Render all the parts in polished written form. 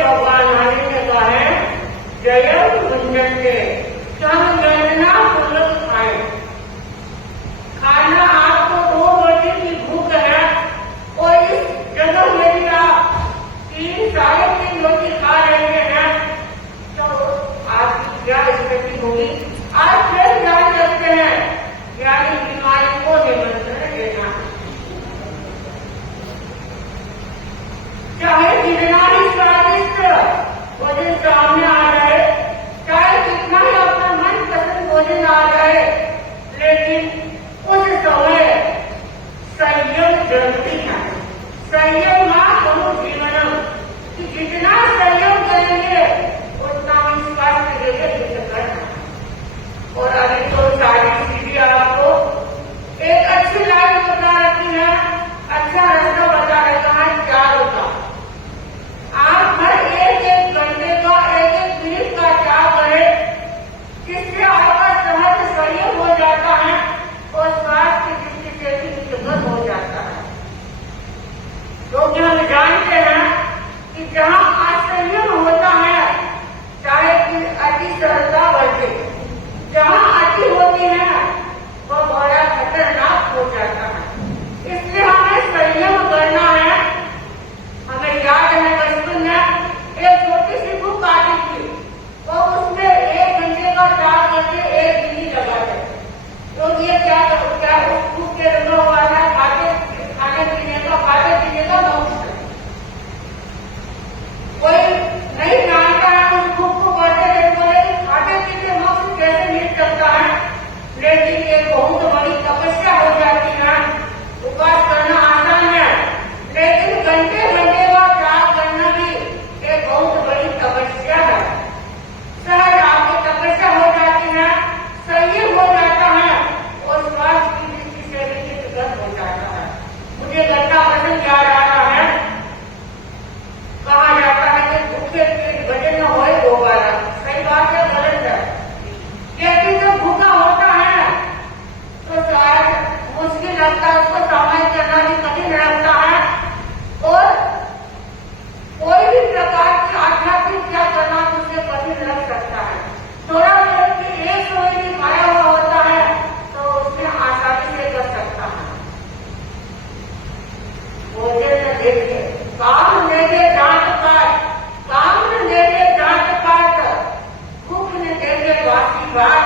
भगवान हरि ने कहा है जयम गुंजनते कि हम व्यंजना पूर्वक खाए। खाना आपको 2 रोटी की भूख है और इस जगह यदि आप 3-3.5 रोटी खा रहे हैं तो आपकी क्या स्थिति होगी? आप फिर ध्यान रखते हैं, यानी बीमारी को निमंत्रण देना। चाहे कितना ही स्वादिष्ट भोजन सामने आ जाए, चाहे कितना ही अपना मनपसंद भोजन आ जाए, लेकिन उस समय संयम जरूरी है। संयम मां जीवनम, कि जितना संयम करेंगे उतना हम स्वास्थ्य के लिए करना। और अभी तो सारी चीजें आपको एक अच्छी लाइन बता रखी है, अच्छा रास्ता बता रखा है 4 का। आप हर एक घंटे का 1-1 मिनट का क्या करें, जिससे आपका सहज संयम हो जाता है और स्वास्थ्य की दृष्टि से भी सुगम हो जाता है। क्योंकि हम जानते हैं कि जहाँ असंयम होता है, चाहे कि अति सरलता बढ़े, जहाँ अति होती है वो बड़ा खतरनाक हो जाता है। इसलिए हमें संयम करना है। हमें याद है बचपन में एक छोटी सी बुक आती थी, वो उसमें 1 घंटे का चार करके 1 दिन ही लगा है। तो ये क्या उस बुक के रंगा हुआ है खाने पीने का मोक्ष। कोई नहीं जानता है उस बुक को पढ़ते हुए बोले कि खाने पीने मोक्ष कैसे मिल सकता है, लेकिन ये बहुत बड़ी तपस्या हो जाती है। उपवास करना आसान है, लेकिन घंटे घंटे का त्याग करना भी एक बहुत बड़ी तपस्या है। सहज आपकी तपस्या हो जाती है, संयम हो जाता है और स्वास्थ्य की दृष्टि से भी हितग्रस्त हो जाता है। मुझे घटना वचन याद आ रहा है। कहा जाता है कि भूखे पेट भजन न होए दोबारा। सही बात है, गलत है। व्यक्ति जब भूखा होता है तो शायद मुश्किल लगता है, उसको सामना करना भी कठिन लगता है और कोई भी प्रकार की आध्यात्मिक क्या करना उसे कठिन लग सकता है। थोड़ा व्यक्ति एक समय भी खाया हुआ होता है तो उसमें आसानी से कर सकता है। भोजन न देखे काम न देखे डांट पाट, काम न देखे डांट पाट, भूख न देखे वासी बात,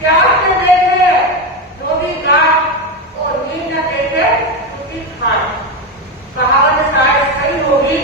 प्यास न देखे धोबी घाट और नींद न देखे सूती खाट। कहावत शायद सही होगी।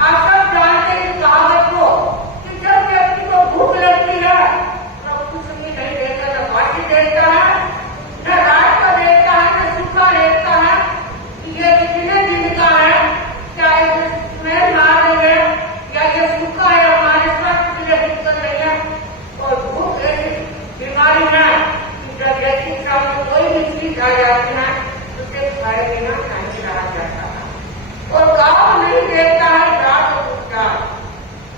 आप सब जानते हैं इस कहावत को कि जब व्यक्ति को भूख लगती है तो कुछ भी नहीं देता, न बासी देता है, न रात का देता है, न सूखा देता है। ये कितने दिन का है, क्या इसमें मार देंगे या ये सूखा है, हमारे स्वास्थ्य के लिए दिक्कत नहीं है। और भूख ऐसी बीमारी है कि जब व्यक्ति के सामने कोई भी चीज आ जाती है उसे खाए बिना नहीं रहा जाता है। और गाँव नहीं देता है रात और उपचार,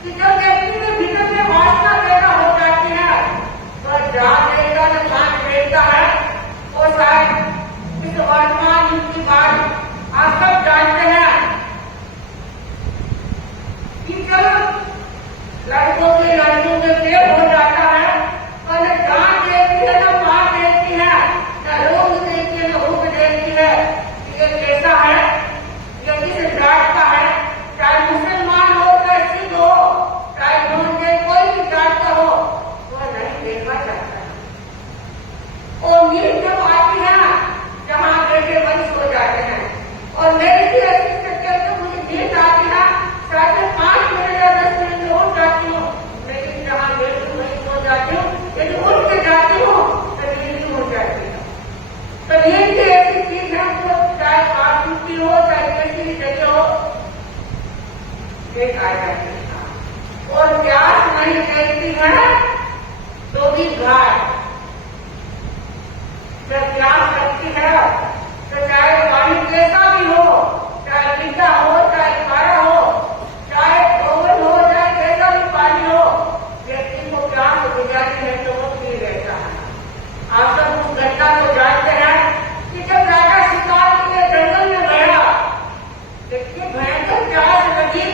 कि जब व्यक्ति के भीतर में वासना पैदा हो जाती है तो जान देता न खान देता है। और शायद इस वर्तमान युग की बात आप सब जानते हैं कि जब लड़कों के प्रेम हो जाता है और न जान देती है, न मां देती है, न रोग देती है, न भूख देती है। ये कैसा है, ये किस जात का है, चाहे मुसलमान हो, चाहे सिख हो, चाहे हिंदू, कोई भी जात का हो, वह नहीं देखा जाता है। और नींद जब आती है जहाँ बेटे वंश हो जाते हैं। और मेरी भी ऐसी स्थिति तो मुझे नींद आती है, शायद 5 मिनट या 10 मिनट में उठ जाती हूँ, लेकिन जहाँ बेटी वहीं सो जाती हूँ, यदि उठ के जाती हूँ तो नींद भी हो जाती है। तो नींद की ऐसी चीज है तो चाहे आप छुट्टी हो, चाहे किसी भी जगह हो, एक आ जाती है। और प्यास नहीं देखती है तो भी घाट। जब प्यास लगती है तो चाहे पानी कैसा भी हो, चाहे मीठा हो, चाहे खारा हो, चाहे गोबर हो, चाहे कैसा भी पानी हो, व्यक्ति को प्यास बुझाती है तो वो पी रहता है। आप सब उस घटना को जानते हैं कि जब राजा शिकार के लिए जंगल में गया, देखिए भयंकर प्यास लगी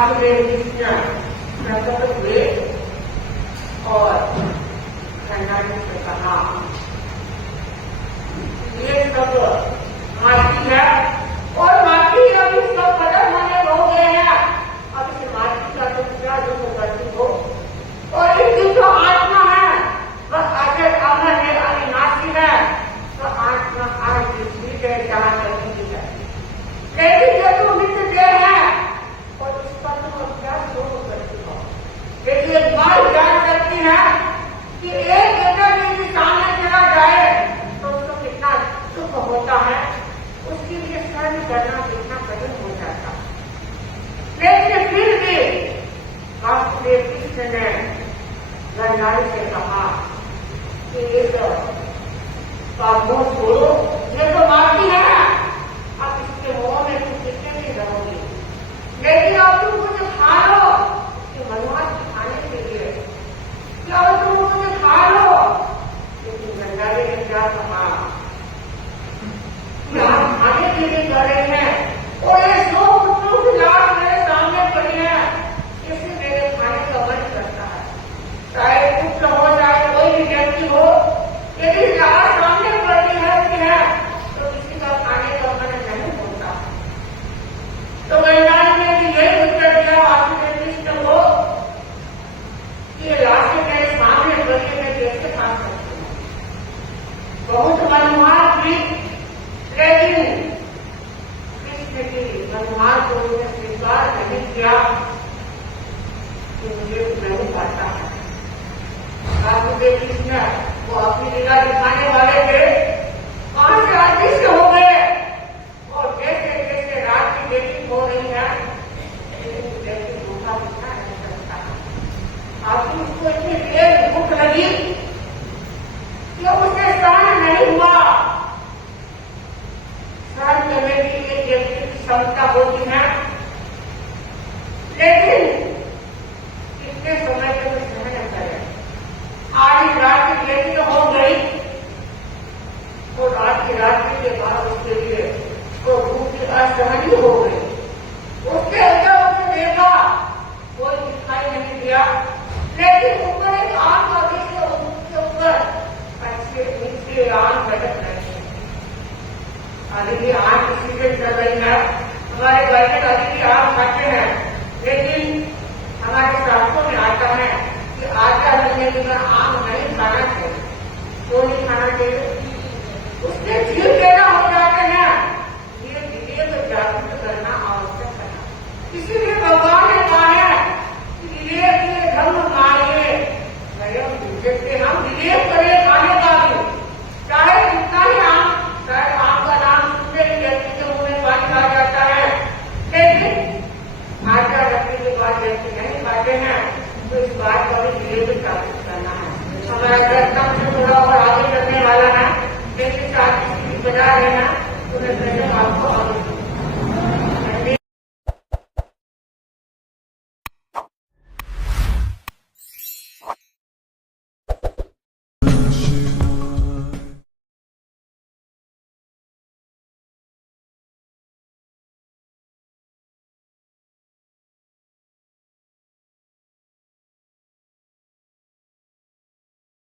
वासुदेव कृष्ण प्रकट हुए और गंगा जी से कहा, ये सब माटी है और माटी अभी सब खत्म होने हो गए हैं, अब इस माटी का तो क्या दुख करती हो, और इनकी जो आत्मा है वह अजय अमर है, अविनाशी है, तो आत्मा आज पृथ्वी के जहाँ चलेगी है, लेकिन ये तो नित्य देह है और उसका तुम क्या दुख करती हो। लेकिन एक बात जान सकती है कि एक बेटा यदि सामने चला जाए तो उसको कितना दुख होता है, उसके लिए सहन करना कितना कठिन हो जाता है। लेकिन फिर भी वासुदेव कृष्ण ने गंगाई से कहा कि ये तो मोह छोड़ो, ये तो माटी है, अब इसके मोह में तुम कितने भी रहोगे, लेकिन अब तुम मुझे खा लो कि मनोहर खाने के लिए, क्या तुम मुझे खा लो। लेकिन गंगाई ने क्या कहा, आप खाने के लिए कर रहे हैं और ये 100 पुत्रों की लाश मेरे सामने पड़ी है, इससे मेरे खाने का मन करता है, चाहे पुत्र हो चाहे कोई भी व्यक्ति हो, यदि लाश सामने पड़ी है तो किसी का खाने का मन नहीं होता। तो गंगाई ने भी यही उत्तर दिया वासुदेव कृष्ण को कि ये लाशें मेरे सामने पड़ी है, मैं कैसे खा सकती हूँ। बहुत मनोहर थी, लेकिन कृष्ण की मनोहर को उसने स्वीकार नहीं किया कि मुझे नहीं पाता है। वासुदेव कृष्ण वो अपनी लीला दिखाने वाले थे, वहां से अदृश्य हो गए और जैसे जैसे रात की बेटी हो रही है, लेकिन बेटी भूखा दिखा नहीं सकता। आखिर उसको इतनी देर भूख लगी कि उसे सहन नहीं हुआ। सहन करने के लिए व्यक्ति की क्षमता होती है, लेकिन कितने समय तक सहन करे। आज रात की बेटी हो गई और रात की रात्रि के बाद उसके लिए वो भूख की असहनीय हो गई। उसके अंदर उसने देखा कोई दिखाई नहीं दिया, लेकिन ऊपर एक आंख अभी से उसके ऊपर अच्छे नीचे आंख बैठक रही है। अभी भी आंख सीजन चल रही है, हमारे बच्चे अभी भी आंख खाते हैं, लेकिन हमारे शास्त्रों में आता है कि आधा महीने के बाद आम नहीं खाना चाहिए। क्यों नहीं खाना चाहिए? उसके जीव पैदा हो जाते हैं, ये विवेक जागृत करना आवश्यक है। इसीलिए भगवान ने कहा है कि विवेक के धर्म मांगे स्वयं विवेक, हम विवेक करें खाने का भी, चाहे कितना ही आम, चाहे आम का नाम सुनते ही व्यक्ति के मुंह में पानी आ जाता है, लेकिन आजा रखने के बाद व्यक्ति नहीं खाते हैं, तो इस बात का भी विवेक जागृत करना है। हमारा कार्यक्रम से थोड़ा और आगे करने वाला है, जैसे साथ बजा रहे हैं, उन्हें